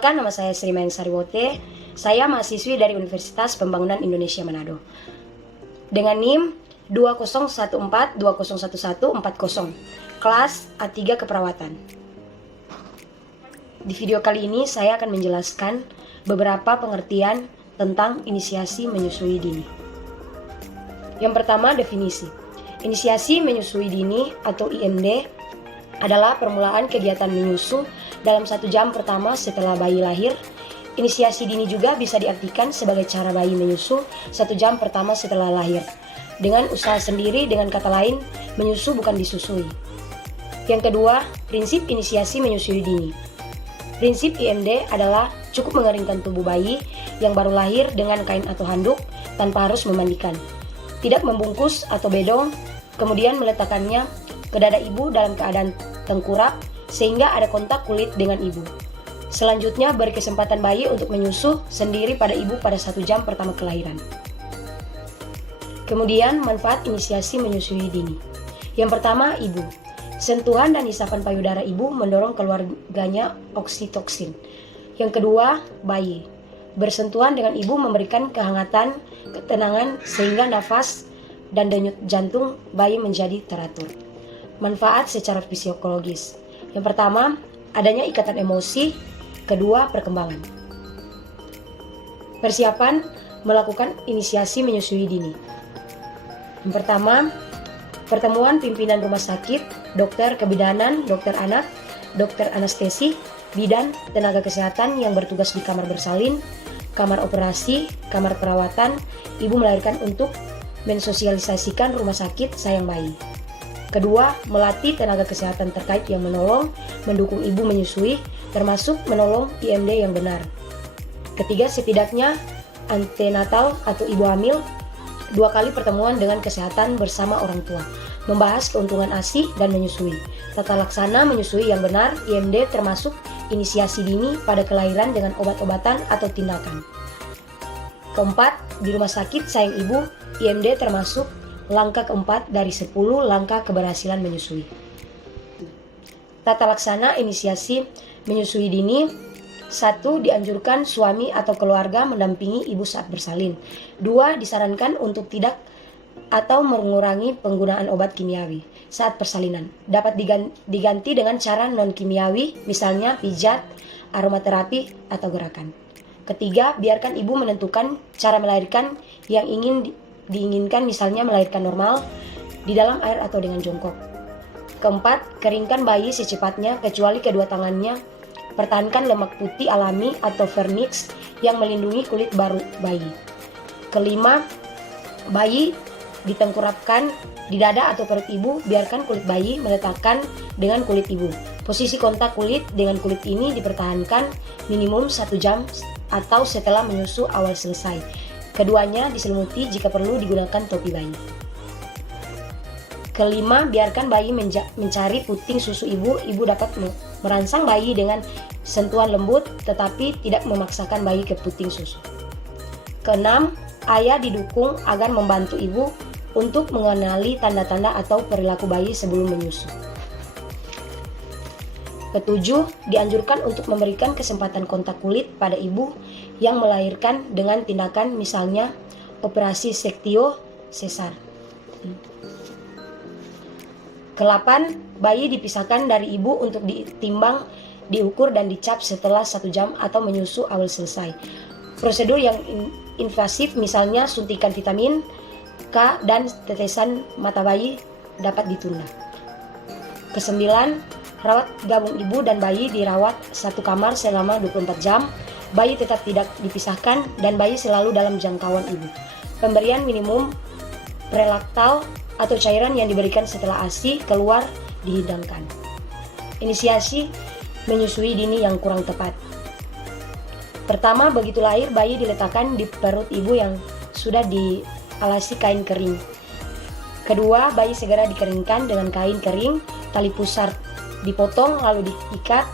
Perkenalkan, nama saya Sri Mayang Sariwote. Saya mahasiswi dari Universitas Pembangunan Indonesia Manado. Dengan NIM 2014201140, kelas A3 Keperawatan. Di video kali ini saya akan menjelaskan beberapa pengertian tentang inisiasi menyusui dini. Yang pertama, definisi. Inisiasi menyusui dini atau IMD adalah permulaan kegiatan menyusu dalam 1 jam pertama setelah bayi lahir. Inisiasi dini juga bisa diartikan sebagai cara bayi menyusu 1 jam pertama setelah lahir, dengan usaha sendiri, dengan kata lain, menyusu bukan disusui. Yang kedua, prinsip inisiasi menyusui dini. Prinsip IMD adalah cukup mengeringkan tubuh bayi yang baru lahir dengan kain atau handuk tanpa harus memandikan. Tidak membungkus atau bedong, kemudian meletakkannya ke dada ibu dalam keadaan tengkurap sehingga ada kontak kulit dengan ibu. Selanjutnya, beri kesempatan bayi untuk menyusu sendiri pada ibu pada 1 jam pertama kelahiran. Kemudian, manfaat inisiasi menyusui dini. Yang pertama, ibu. Sentuhan dan isapan payudara ibu mendorong keluarganya oksitoksin. Yang kedua, bayi. Bersentuhan dengan ibu memberikan kehangatan, ketenangan sehingga nafas dan denyut jantung bayi menjadi teratur. Manfaat secara fisiologis. Yang pertama, adanya ikatan emosi. Kedua, perkembangan. Persiapan melakukan inisiasi menyusui dini. Yang pertama, pertemuan pimpinan rumah sakit, dokter kebidanan, dokter anak, dokter anestesi, bidan, tenaga kesehatan yang bertugas di kamar bersalin, kamar operasi, kamar perawatan, ibu melahirkan untuk mensosialisasikan rumah sakit sayang bayi. Kedua, melatih tenaga kesehatan terkait yang menolong, mendukung ibu menyusui, termasuk menolong IMD yang benar. Ketiga, setidaknya antenatal atau ibu hamil 2 kali pertemuan dengan kesehatan bersama orang tua, membahas keuntungan ASI dan menyusui, tata laksana menyusui yang benar, IMD termasuk inisiasi dini pada kelahiran dengan obat-obatan atau tindakan. Keempat, di rumah sakit sayang ibu, IMD termasuk langkah keempat dari 10 langkah keberhasilan menyusui. Tata laksana inisiasi menyusui dini. 1. Dianjurkan suami atau keluarga mendampingi ibu saat bersalin. 2. Disarankan untuk tidak atau mengurangi penggunaan obat kimiawi saat persalinan. Dapat diganti dengan cara non-kimiawi, misalnya pijat, aromaterapi, atau gerakan. Ketiga, biarkan ibu menentukan cara melahirkan yang diinginkan, misalnya melahirkan normal, di dalam air atau dengan jongkok. Keempat, keringkan bayi secepatnya kecuali kedua tangannya. Pertahankan lemak putih alami atau vernix yang melindungi kulit baru bayi. Kelima, bayi ditengkurapkan di dada atau perut ibu, biarkan kulit bayi meletakkan dengan kulit ibu. Posisi kontak kulit dengan kulit ini dipertahankan minimum 1 jam atau setelah menyusu awal selesai. Keduanya diselimuti jika perlu digunakan topi bayi. Kelima, biarkan bayi mencari puting susu ibu. Ibu dapat merangsang bayi dengan sentuhan lembut tetapi tidak memaksakan bayi ke puting susu. Keenam, ayah didukung agar membantu ibu untuk mengenali tanda-tanda atau perilaku bayi sebelum menyusu. Ketujuh, dianjurkan untuk memberikan kesempatan kontak kulit pada ibu yang melahirkan dengan tindakan misalnya operasi sektio sesar. Ke-8, bayi dipisahkan dari ibu untuk ditimbang, diukur dan dicap setelah 1 jam atau menyusu awal selesai. Prosedur yang invasif misalnya suntikan vitamin K dan tetesan mata bayi dapat ditunda. Ke-9, rawat gabung ibu dan bayi dirawat satu kamar selama 24 jam. Bayi tetap tidak dipisahkan dan bayi selalu dalam jangkauan ibu. Pemberian minimum prelaktal atau cairan yang diberikan setelah ASI keluar dihidangkan. Inisiasi menyusui dini yang kurang tepat. Pertama, begitu lahir bayi diletakkan di perut ibu yang sudah dialasi kain kering. Kedua, bayi segera dikeringkan dengan kain kering, tali pusar dipotong lalu diikat.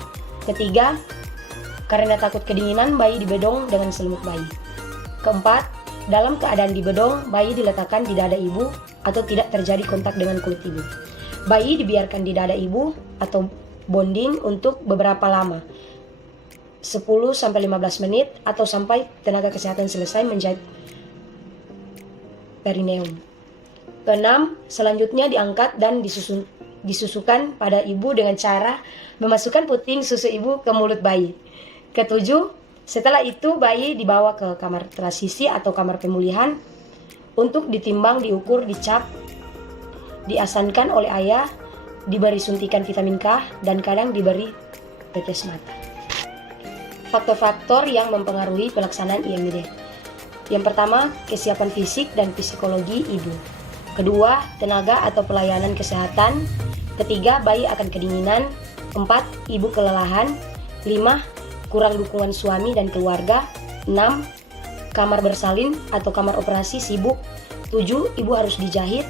Ketiga, karena takut kedinginan bayi dibedong dengan selimut bayi. Keempat, dalam keadaan dibedong bayi diletakkan di dada ibu atau tidak terjadi kontak dengan kulit ibu. Bayi dibiarkan di dada ibu atau bonding untuk beberapa lama. 10-15 menit atau sampai tenaga kesehatan selesai menjahit perineum. Keenam, selanjutnya diangkat dan disusukan pada ibu dengan cara memasukkan puting susu ibu ke mulut bayi. Ketujuh, setelah itu bayi dibawa ke kamar transisi atau kamar pemulihan untuk ditimbang, diukur, dicap, diasankan oleh ayah, diberi suntikan vitamin K, dan kadang diberi tetes mata. Faktor-faktor yang mempengaruhi pelaksanaan IMD. Yang pertama, kesiapan fisik dan psikologi ibu. Kedua, tenaga atau pelayanan kesehatan. Ketiga, bayi akan kedinginan. 4, ibu kelelahan. 5, kurang dukungan suami dan keluarga. 6, kamar bersalin atau kamar operasi sibuk. 7, ibu harus dijahit.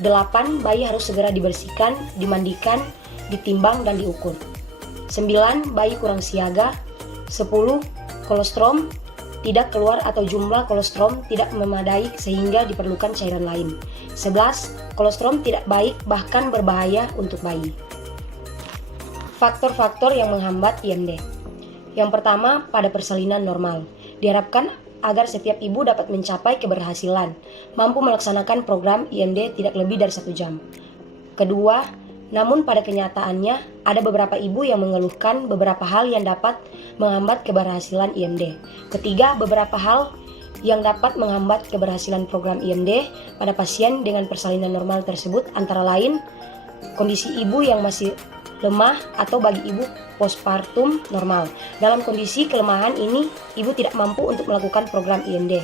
8, bayi harus segera dibersihkan, dimandikan, ditimbang dan diukur. 9, bayi kurang siaga. 10, kolostrum tidak keluar atau jumlah kolostrum tidak memadai sehingga diperlukan cairan lain. 11, kolostrum tidak baik bahkan berbahaya untuk bayi. Faktor-faktor yang menghambat IMD. Yang pertama, pada persalinan normal. Diharapkan agar setiap ibu dapat mencapai keberhasilan, mampu melaksanakan program IMD tidak lebih dari 1 jam. Kedua, namun pada kenyataannya ada beberapa ibu yang mengeluhkan beberapa hal yang dapat menghambat keberhasilan IMD. Ketiga, beberapa hal yang dapat menghambat keberhasilan program IMD pada pasien dengan persalinan normal tersebut antara lain kondisi ibu yang masih lemah atau bagi ibu postpartum normal. Dalam kondisi kelemahan ini, ibu tidak mampu untuk melakukan program IMD.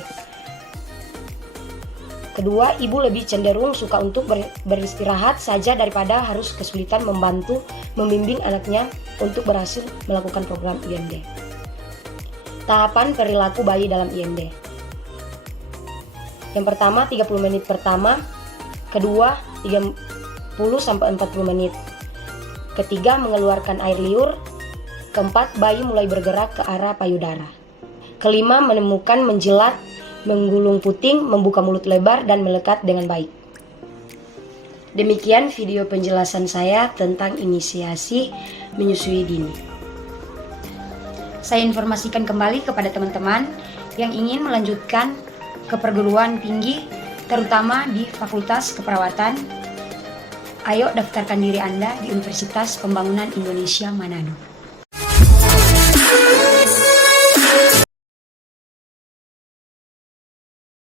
Kedua, ibu lebih cenderung suka untuk beristirahat saja daripada harus kesulitan membimbing anaknya untuk berhasil melakukan program IMD. Tahapan perilaku bayi dalam IMD. Yang pertama, 30 menit pertama. Kedua, 30-40 menit. Ketiga, mengeluarkan air liur. Keempat, bayi mulai bergerak ke arah payudara. Kelima, menemukan, menjilat, menggulung puting, membuka mulut lebar, dan melekat dengan baik. Demikian video penjelasan saya tentang inisiasi menyusui dini. Saya informasikan kembali kepada teman-teman yang ingin melanjutkan ke perguruan tinggi, terutama di Fakultas Keperawatan. Ayo daftarkan diri Anda di Universitas Pembangunan Indonesia Manado.